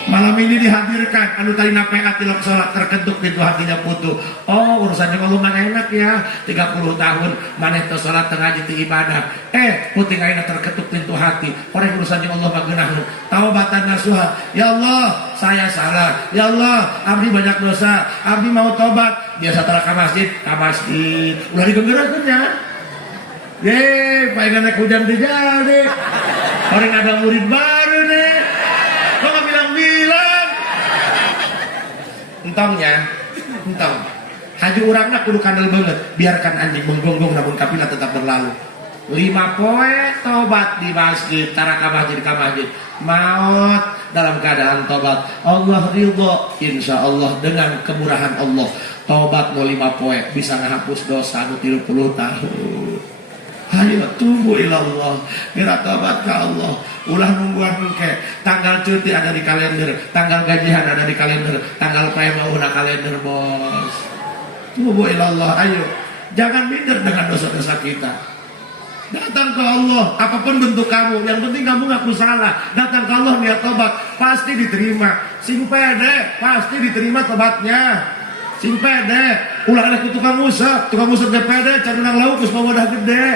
Malam ini dihadirkan anu tadi napeat tilok salat terketuk pintu hatinya putuh. Oh, urusannya Allah mah enak ya. 30 tahun maneh teu salat teu ngaji teu ibadah. Puting ayeuna terketuk pintu hati. Orang urusannya Allah mah geunah. Taubatan nasuha. Ya Allah, saya salah. Ya Allah, abdi banyak dosa. Abdi mau tobat. Biasa tara ka masjid, ulah digeunggeurakeun ya. Palingan naik hujan teh jadi. Orang ada murid baru nih. Kok gak bilang-bilang? Entong. Haji urangna kudu kandel banget. Biarkan anjing menggonggong namun kapila tetap berlalu. 5 poe tobat di masjid, tara ka masjid, maut dalam keadaan tobat. Allah ridho, insya Allah dengan kemurahan Allah. Tobat 5 poe bisa ngahapus dosa 30 tahun. Ayo tunggu ilallah, gerak tobat ke Allah. Ulah nungguan ke tanggal cuti ada di kalender, tanggal gajian ada di kalender, tanggal payah udah kalender bos. Tunggu ilallah, ayo jangan minder dengan dosa-dosa kita. Datang ke Allah, apapun bentuk kamu, yang penting kamu ngaku salah. Datang ke Allah niat tobat, pasti diterima. Sing pede, pasti diterima tobatnya. Sing pede, ulah ada tukang musab gak pede, cari nang lauk, terus mau wadah gede.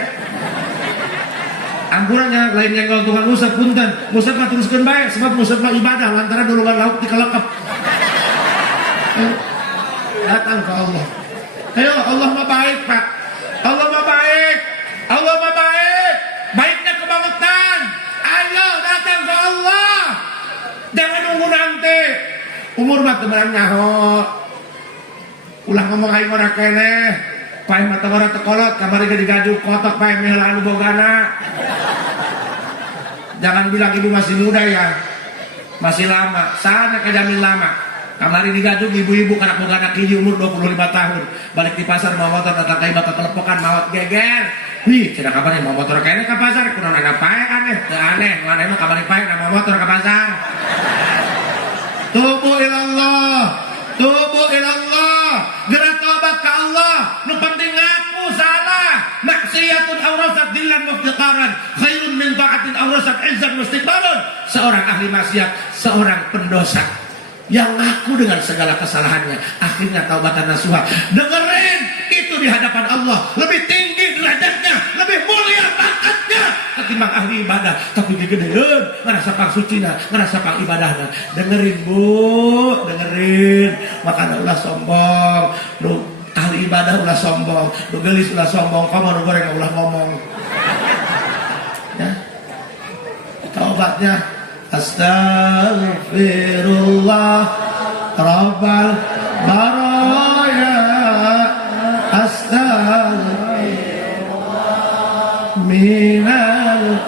Ampurannya lain yang tukang musab punten, musab mah teruskeun bae, sebab musab mah ibadah, lantaran dulungan lauk dikelekep. Datang ke Allah. Ayo, Allah mah baik Pak. Allah mah baik. Allah mah baik. Baiknya kebangetan. Ayo datang ke Allah. Jangan nunggu nanti. Umur mah temenan nyaho. Ulah ngomong aing ora keneh. Paeh mata ora tekolot, kamari ge digajuk kotok paeh meh anu bogana. Jangan bilang ibu masih muda ya. Masih lama. Sana kejamin lama. Kamari digajuk ibu-ibu karena bogana kieu umur 25 tahun. Balik di pasar mau motor datang ka bakal kelepokan maot geger. Wih, cenah kamari mau motor keneh ka pasar kunaon ada paeh aneh. Teu aneh, mana emang kamari paeh mau motor ka pasar. Tubu ilallah. Tubu ilallah. Gerak tobat ke Allah. Nu penting ngaku salah. Maksiatun awrasat dillan muftiqaran khairun min ta'atin awrasat izzan mustikbaran. Seorang ahli maksiat, seorang pendosa yang ngaku dengan segala kesalahannya, akhirnya taubatan nasuha. Dengerin, itu di hadapan Allah lebih tinggi derajatnya, lebih mulia pangkatnya ketimbang ahli ibadah, tapi gedeun ngarasa pang sucina, ngarasa pang ibadahna. Dengerin Bu, dengerin. Makana ulah sombong, lu ahli ibadah ulah sombong, lu gelis ulah sombong, kamu nu goreng ulah ngomong. Ya. Taubatnya Astaghfirullah Rabbal Baraya Astaghfirullah Minal.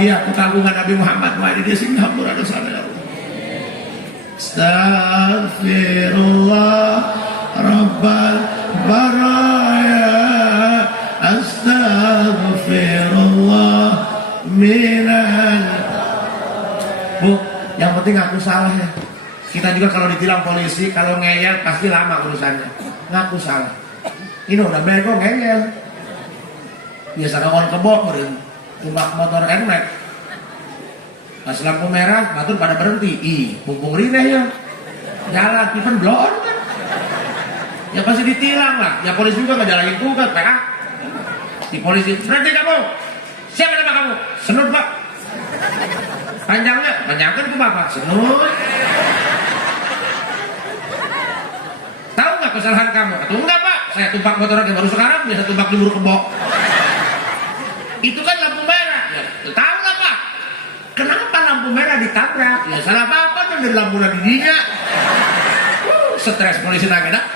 Dia ketanggungan Nabi Muhammad wa dia sing hampura dosa ya Allah. Astaghfirullah Rabbal Baraya Astaghfirullah Minal. Bu, yang penting ngaku salah ya. Kita juga kalau ditilang polisi, kalau ngeyel pasti lama urusannya. Ngaku salah. Ini udah bego ngeyel. Biasa ngomong kebok, tumbak motor Nmax. Pas lampu merah, batur pada berhenti. Ih, mumpung rineh ya. Jalan, even blon kan. Ya pasti ditilang lah. Ya polisi juga ngejalanin tugas, PA. Di polisi, berhenti kamu. Siapa nama kamu? Senut Pak. Panjangnya, panjangkan ke Bapak. Senut. Tahu nggak kesalahan kamu? Atau enggak Pak? Saya tumpak motor yang baru sekarang, biasa tumpak di buru kebok. Itu kan lampu merah. Ya, tahu nggak Pak? Kenapa lampu merah ditabrak? Ya salah apa kan dari lampu lagi dinya. Stres polisi naga dah.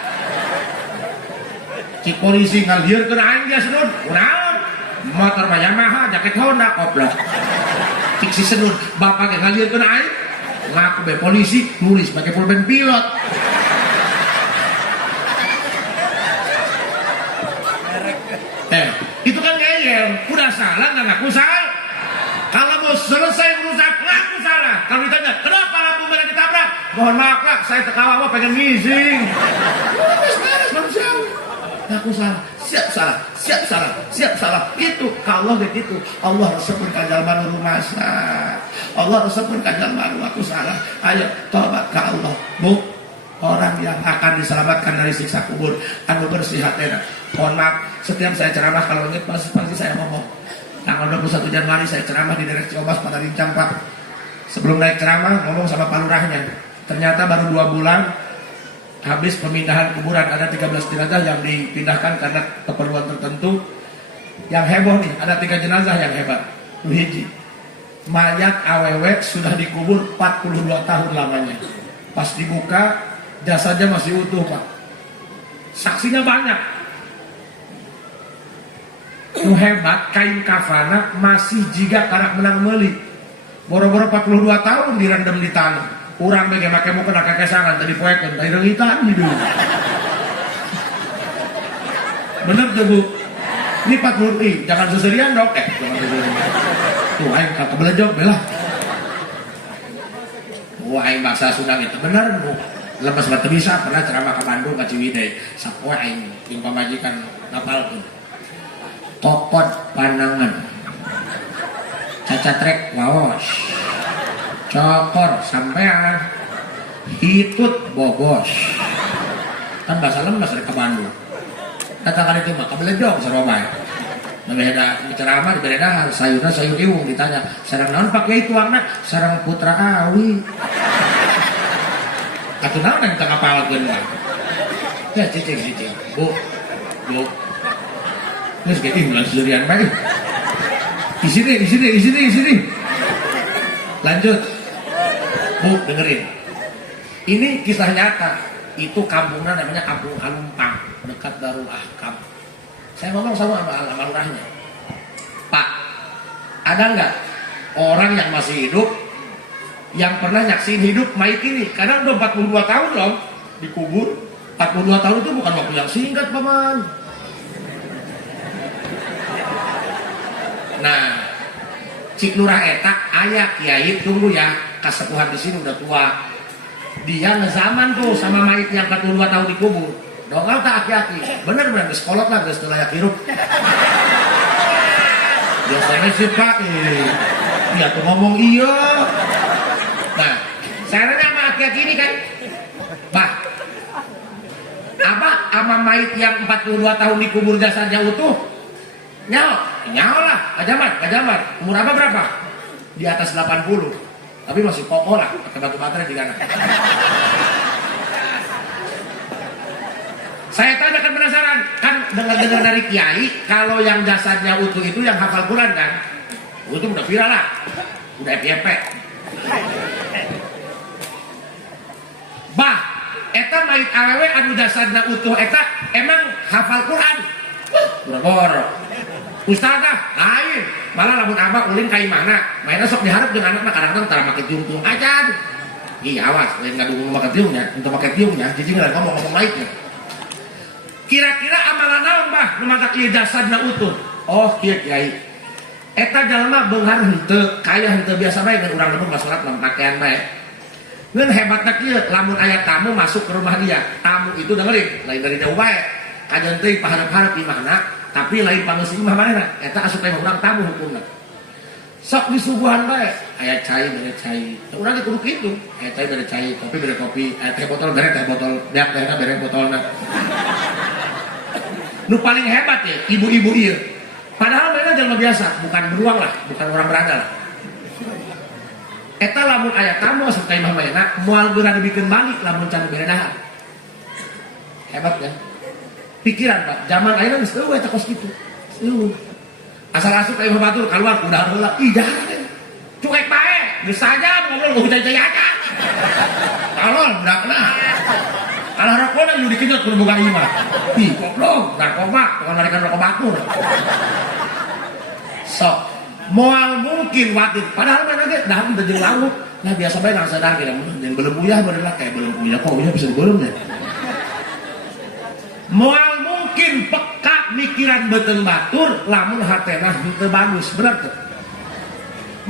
Si polisi ngalieur ke aing dia Senut. Kunaon? Motor Yamaha, jaket Honda, koplo. Cik si Senut, bapak yang ngaliur kena air, ngaku be polisi, nulis pakai pulpen pilot. Itu kan ngeyel, udah salah nggak ngaku salah. Kalau mau selesai merusak, ngaku salah. Kalau ditanya, kenapa lampu merah ditabrak? Mohon maaf Pak, saya terkawa pengen ngizing. Beres manusiawi. Ngaku salah. Siap salah, siap salah, siap salah. Itu kalau begitu Allah resepun kajalman rumasa. Allah resepun kajalman aku salah. Ayo tobat ke Allah. Bu, orang yang akan diselamatkan dari siksa kubur anu bersih hatena. Mohon maaf, setiap saya ceramah kalau ingat pasti saya ngomong. Tanggal 21 Januari saya ceramah di daerah Ciobas pada Rincang Pak. Sebelum naik ceramah ngomong sama Pak Lurahnya. Ternyata baru 2 bulan habis pemindahan kuburan, ada 13 jenazah yang dipindahkan karena keperluan tertentu. Yang heboh nih, ada 3 jenazah yang hebat. Hiji, mayat awewek sudah dikubur 42 tahun lamanya. Pas dibuka, jasadnya masih utuh Pak. Saksinya banyak. Hebat, kain kafana masih jiga karak menang meli. Boro-boro 42 tahun direndam di tanah. Urang bege make muka nak kekesangan tadi poekeun tadi rengitan hidup. Bener tuh Bu. Ini 40 jangan seserian dok. Jangan seserian. Tuh aing kata belajok belah. Wah aing bahasa Sunda itu bener Bu. Lepas batu bisa pernah ceramah ke Bandung ke Ciwidey. Sapoe aing jeung pamajikan ngapalkeun. Kokot panangan. Cacatrek waos. Cokor sampean hitut bogos kan bahasa lemas dari ke Bandung katakan itu mah kebeledok sarobay beda ceramah beda sayurna sayur iwung ditanya sareng naon pakai itu warna sareng putra awi atuh naon yang tengah palkeun mah ya cicing bu geus ge ih surian bae di sini lanjut Bu, dengerin. Ini kisah nyata. Itu kampungnya namanya Kampung Kalumpang, dekat Darul Ahkam. Saya ngomong sama lurahnya. Pak, ada nggak orang yang masih hidup yang pernah nyaksiin hidup mayit ini? Karena udah 42 tahun loh dikubur. 42 tahun itu bukan waktu yang singkat, Paman. Nah, Cik Lurah eta aya kiai tunggu ya. Kasepuhan di sini udah tua. Dia ngezaman tuh sama mayit yang 42 tahun dikubur. Dongal tak aki-aki. Bener geus kolot lah geus teu layak hirup. Biasanya sih Pak, iya tuh ngomong iya. Nah, saya nanya sama aki-aki ini kan, Pak, apa ama mayit yang 42 tahun dikubur jasadnya utuh? Nyok, nyawa lah, kajaman. Umur apa berapa? Di atas 80. Tapi masih kokoh lah, pakai batu baterai di kanan. Saya tanya kan penasaran, kan dengar-dengar dari kiai, kalau yang jasadnya utuh itu yang hafal Quran kan? Itu udah viral lah, udah FYP. Bah, eta mayit awewe anu jasadna utuh eta emang hafal Quran. Boro-boro. Ustazah, lain. Malah lamun abah ulin ka imana, mainna sok diharap jeung anakna kadang-kadang tara make tiung-tiung acan. Iya awas, lain ngadung make tiungnya, untuk make tiungnya, jadi nggak ngomong mayitnya. Kira-kira amalan naon bah nu mata kieu jasadna utuh? Oh, kieu kiai. Eta jalma beunghar henteu, kaya henteu biasa bae ngan urang lembur salat pakaian bae. Ngan hebatna kieu, lamun aya tamu masuk ke rumah dia, tamu itu dengerin, lain dari jauh bae. Kajian teh paharap-harap imahna, tapi lain pangeus imah manehna. Eta asup ka urang tamu hukumna. Sok disuguhan bae, aya cai bere cai. Urang ge kudu kitu, aya cai bere cai, kopi bere kopi, aya teh botol bere teh botol, beak tehna bere botolna. Nu paling hebat ya, ibu-ibu ieu. Padahal mereka jalma biasa, bukan beruang lah, bukan orang berada lah. Eta lamun aya tamu asup ka imah manehna, moal geura dibikeun balik lamun can beredahan. Hebat ya. Pikiran Pak, zaman ayeuna geus eueuh eta kos kitu. Eueuh. Asal asup ka imah batur keluar udah heula. Ih jangan. Cuek bae, geus saja ngobrol hujai-hujai aja. Tolol budakna. Kalau rokokna lu dikenyot kudu boga imah. Ih goblok, narkoba, bukan marikan rokok batur. Sok moal mungkin watit padahal mana ge dah teu jeung lauk. Nah biasa bae nang sadar ge jeung belum buyah bener lah kayak belum buyah kok nya bisa digolong ya. Moal mungkin peka mikiran beuteung batur lamun hatena henteu bagus bener teu.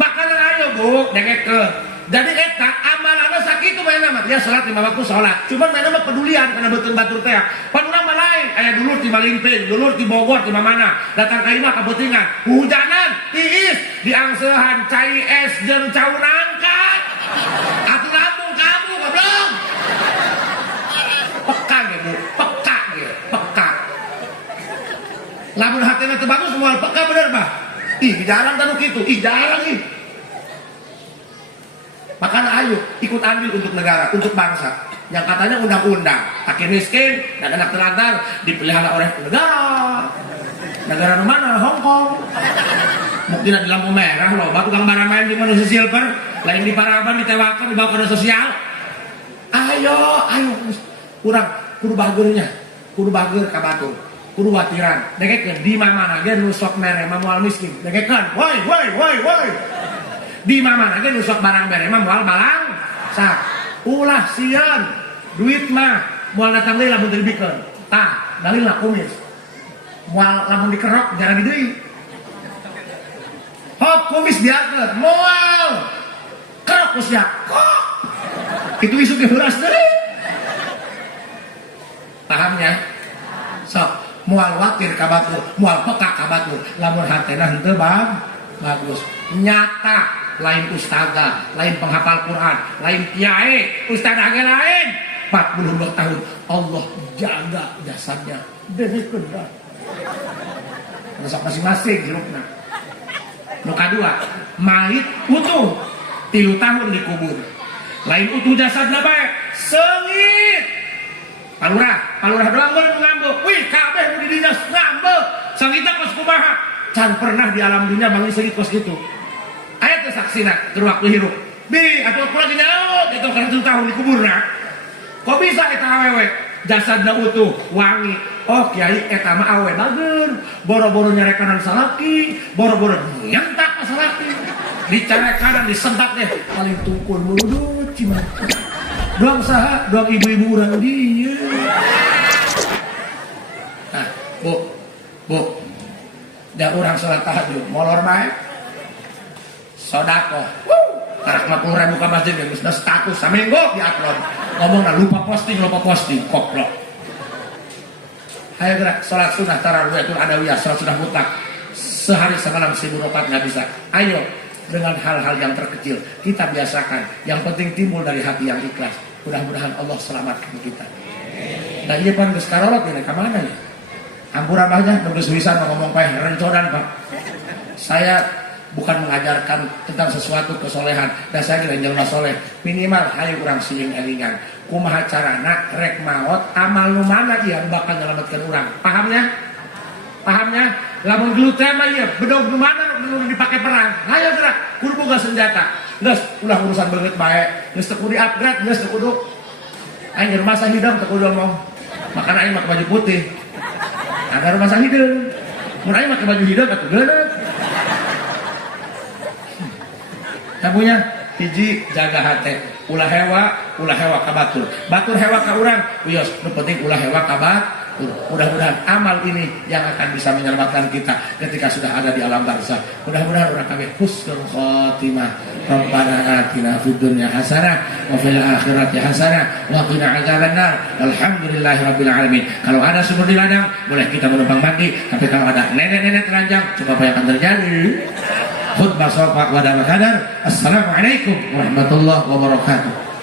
Makana ayo Bu dengekeun. Jadi eta amalanna sakitu bae mah dia salat 5 waktu salat. Cuman mana mah pedulian kana beuteung batur teh. Pan urang mah lain aya dulur ti Malimping, dulur ti Bogor ti mana. Datang ka imah kabeutingan, hujanan, tiis, diangseuhan cai es jeung caur angkat. Atuh lambung kamu goblok. Peka ge Bu, peka. Lamun hatena teu bagus moal peka bener bah. Ih jarang tanu kitu, jarang ih. Makanya ayo ikut ambil untuk negara, untuk bangsa. Yang katanya undang-undang, fakir miskin dan anak terlantar dipelihara oleh negara. Negara mana? Hong Kong. Mungkin di lampu merah loh, batu kang barang main di manusia silver, lain di Paraban ditewakan dibawa ke sosial. Ayo, kurang kudu bageurnya, kudu bager ka batur, kudu watiran. Dengekeun di mana ge nu sok mere mah moal miskin. Dengekeun, woi. Di mana ge nu sok barang mere mah moal balang sak. Ulah sieun duit mah moal datang deui lamun teu dibikeun. Tah, dalilna kumis. Moal lamun dikerok jarang di deui. Hop kumis biarkeun, moal kerok kusnya. Kok. Itu isu ge heuras deui. Pahamnya? Sok moal watir ka batur, moal peka ka batur, lamun hatena henteu bagus. Nyata lain ustazah, lain penghafal Quran, lain kiai, ustazah lain 42 tahun Allah jaga jasadnya dari kena rusak masing-masing hirupna. Nu kadua mayit utuh 3 tahun dikubur lain utuh jasadna bae seungit palurah doang boleh ngambek wih kabeh nu di dinas ngambek sangita kos kumaha can pernah di alam dunia bangun seungit kos gitu. Aya teh saksina keur waktu hirup. Bi, atuh aku lagi nyaut, itu kan 1 tahun dikuburna. Kok bisa eta awewe jasadna utuh, wangi. Oh, kiai eta mah awewe bageun. Boro-boro nyarekanan salaki, boro-boro nyantak ka salaki. Dicarekanan disentak teh paling tungkul muludut cimah. Doang saha, doang ibu-ibu urang dieu. Nah, Bu. Da urang salat tahajud, molor bae. Sodako, tarak 50.000 ke masjid yang sudah status seminggu diupload. Ngomongnya lupa posting, koplok. Ayo gerak, sholat sunnah tarawih itu adawiyah, sholat sunnah mutlak. Sehari semalam 1000 rakaat nggak bisa. Ayo dengan hal-hal yang terkecil kita biasakan. Yang penting timbul dari hati yang ikhlas. Mudah-mudahan Allah selamatkan kita. Nah iya pan geus karolot ini kemana ya? Ampura bahnya nunggu suwisan mau ngomong paeh rencodan Pak. Saya bukan mengajarkan tentang sesuatu kesolehan dan saya kira jelema soleh minimal hayu urang siling elingan kumaha carana rek maot amal nu mana yang bakal nyelamatkan urang. Pahamnya lamun gelut teh mah ieu bedog nu mana nu dipake perang. Hayu gerak kudu boga senjata. Geus ulah urusan beungeut bae, geus teu kudu upgrade, geus teu kudu aing rumah masa hidang teu kudu ngomong. Makana aing make baju putih. Agar rumah masa hidang. Mun aing make baju hidang atuh geuleuh. Tamunya hiji jaga hati ulah hewa ka batur hewa ka urang wios nu penting ulah hewa ka batur. Mudah-mudahan amal ini yang akan bisa menyelamatkan kita ketika sudah ada di alam barzakh. Mudah-mudahan urang kabeh husnul khotimah. Rabbana atina fid dunya hasanah wa fil akhirati hasanah wa qina adzabannar. Alhamdulillahirabbil alamin. Kalau ada sumur di ladang boleh kita menumpang mandi, tapi kalau ada nenek-nenek telanjang coba apa yang akan terjadi? Khutbah sofa wa kadar. Assalamualaikum warahmatullahi wabarakatuh.